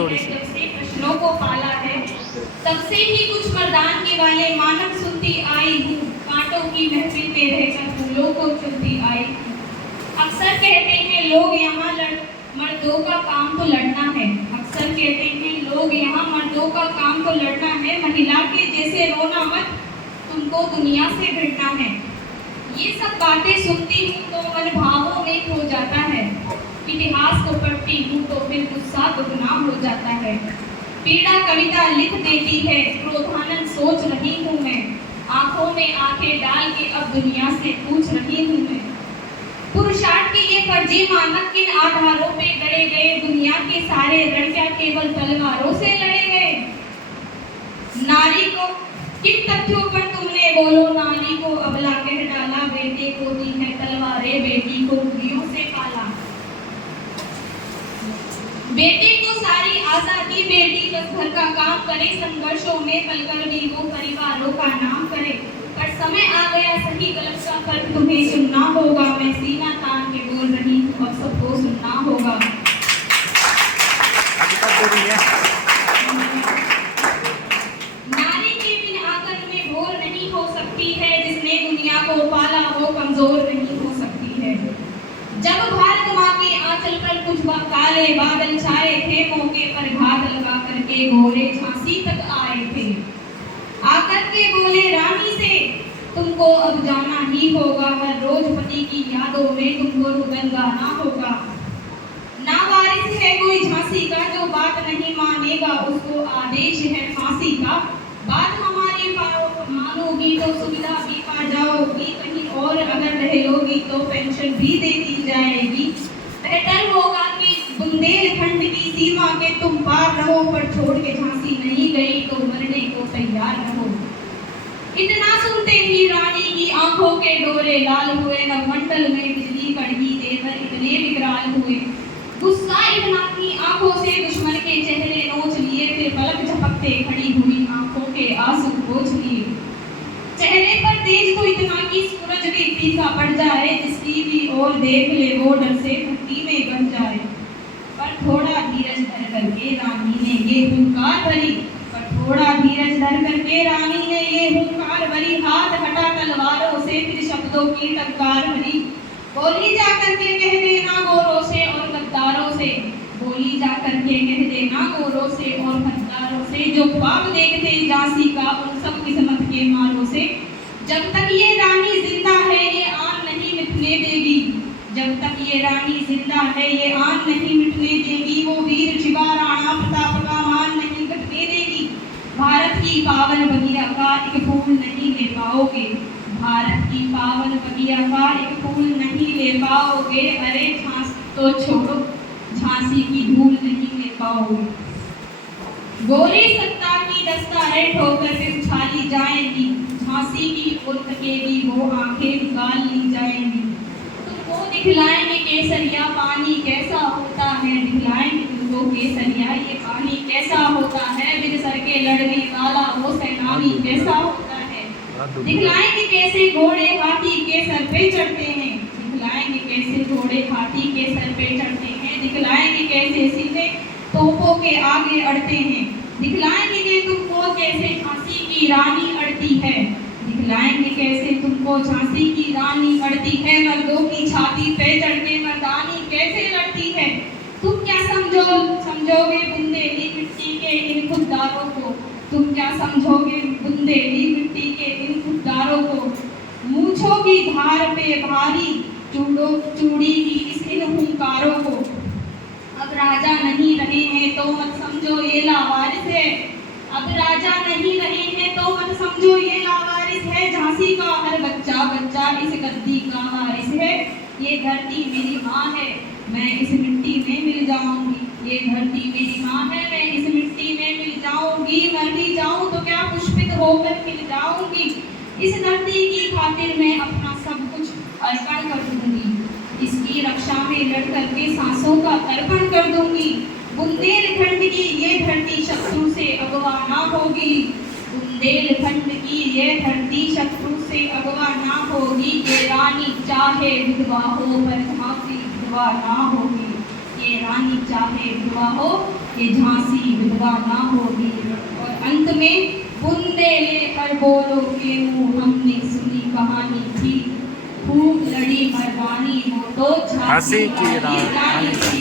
थोड़ी सी। जब से प्रश्नों को पाला है, तब से ही कुछ मर्दान के वाले मानक सुनती आई हूँ, कांटों की महफिल में रहकर फूलों को चुनती आई हूँ। अक्सर कहते हैं लोग यहाँ मर्दों का काम तो लड़ना है, अक्सर कहते हैं लोग यहाँ मर्दों का काम तो लड़ना है, महिला के जैसे रोना मत, तुमको दुनिया से भिड़ना है। ये सब बातें सुनती हूँ तो मन भावों में खो जाता है, इतिहास को पढ़ती हूँ तो फिर गुस्सा दुगना हो जाता है। पीड़ा कविता लिख देती है, क्रोधानंद सोच रही हूँ मैं, आंखों में आंखें डाल के अब दुनिया से पूछ रही हूँ मैं। पुरुषार्थ के ये फर्जी मानक किन आधारों पे गढ़े गए, दुनिया के सारे रण क्या केवल तलवारों से लड़े गए। नारी को किन तथ्यों पर तुमने बोलो नारी को अबला कह डाला, बेटे को दी है तलवारें, बेटी को उंगलियों से पाला। बेटे को सारी आजादी, बेटी बस घर का काम करे, संघर्षों में पलकर भी वो परिवारों का नाम करे। पर समय आ गया सही गलत का फर्क तुम्हें सुनना होगा, मैं सीना तान के बोल रही हूँ अब सबको सुनना होगा। नारी के बिन आंगन में भोर नहीं हो सकती है, जिसने दुनिया को पाला वो कमजोर नहीं हो सकती है। जब भारत माँ के आंचल पर कुछ काले बादल छाए थे, मौके पर घात लगा करके गोरे झांसी तक आए थे। आकर के बोले रानी से तुमको अब जाना ही होगा, हर रोज पति की यादों में तुमको रुदन गाना होगा। ना वारिस है कोई झांसी का, जो बात नहीं मानेगा उसको आदेश है फांसी का। बात हमारी मानोगी तो सुविधा भी पा जाओगी, कहीं और अगर रहोगी तो पेंशन भी दे दी जाएगी। बेहतर होगा कि बुंदेलखंड की सीमा के तुम पार रहो, पर छोड़ के झांसी नहीं गई तो मरने को तैयार रहो। इतना सुनते ही रानी की आंखों के डोरे लाल हुए, नवमंडल में बिजली कड़की देवर इतने विकराल हुए। गुस्सा इतना कि आंखों से दुश्मन के चेहरे नोच लिए, फिर पलक झपकते खड़ी हुई आंखों के आंसू पोंछ लिए। चेहरे पर तेज तो इतना कि सूरज भी फीका पड़ जाए, जिसकी भी ओर देख ले वो डर से भट्टी में बन जाए। पर थोड़ा धीरज धर करके रानी ने ये हुंकार भरी, पर थोड़ा धीरज धर करके रानी ने ये हुंकार भरी। हाथ हटा तलवारों से फिर शब्दों की टंकार भरी, बोली जा करके कह देना गोरों से और गद्दारों से, बोली जा करके कह देना गोरों से और गद्दारों से, जो ख्वाब देखते झांसी का उन सब किस्मत के मारों से। जब तक ये रानी जिंदा है ये आन नहीं मिटने देगी, जब तक ये रानी जिंदा है ये आन नहीं मिटने देगी, वो वीर शिवा राणा प्रताप का मान नहीं घटने देगी। भारत की पावन बगिया का एक फूल नहीं ले पाओगे, भारत की पावन बगिया का एक फूल नहीं ले पाओगे। अरे झांसी तो छोड़ो, झांसी की धूल नहीं ले पाओगे। गोरी सत्ता की दस्तारें ठोकर के उछाली जाएंगी, झांसी की ओर तकेगी वो आंखें निकाल ली जाएंगी। तुमको दिखलाएंगे केसरिया पानी कैसा होता है, दिखलाएंगे तुमको केसरिया ये पानी कैसा होता है, बिन सर के लड़ने वाला वो सेनानी कैसा होता है। दिखलाएंगे कैसे घोड़े हाथी के सर पे चढ़ते हैं, दिखलाएंगे कैसे घोड़े हाथी के सर पे चढ़ते हैं, दिखलाएंगे कैसे सीधे तोपों के आगे अड़ते हैं, दिखलाएंगे कि तुमको कैसे झांसी की रानी अड़ती है, दिखलाएंगे कैसे तुमको झांसी की रानी अड़ती है। मर्दों की छाती पे चढ़ के मर्दानी कैसे लड़ती है। तुम क्या समझोगे बुंदेली मिट्टी के इन खुददारों को, तुम क्या समझोगे बुंदेली मिट्टी के इन खुददारों को। मूंछों की धार पे भारी चूड़ी की इस इन हुंकारों को। अब राजा नहीं रहे हैं तो मत समझो ये लावारिस है, अब राजा नहीं रहे हैं तो मत समझो ये लावारिस है। झांसी का हर बच्चा बच्चा इस गद्दी का वारिस है। ये धरती मेरी माँ है मैं इस मिट्टी में मिल जाऊंगी, ये धरती मेरी माँ है मैं इस मिट्टी में मिल जाऊंगी। मर भी जाऊं तो क्या पुष्पित होकर खिल जाऊंगी। इस धरती की खातिर मैं अपना सब कुछ अर्पण कर दूंगी, इसकी रक्षा में लड़ करके सांसों का तर्पण कर दूंगी। बुंदेलखंड की ये धरती शत्रु से अगवा ना होगी, बुंदेलखंड की ये धरती शत्रु से अगवा ना होगी। ये रानी चाहे विधवा हो पर झांसी विधवा ना होगी, ये रानी चाहे विधवा हो कि झांसी विधवा ना होगी। और अंत में बूंदे लेकर बोलो के मुँह हमने सुनी कहानी थी, खूब लड़ी मर्दानी वो तो झांसी की रानी थी।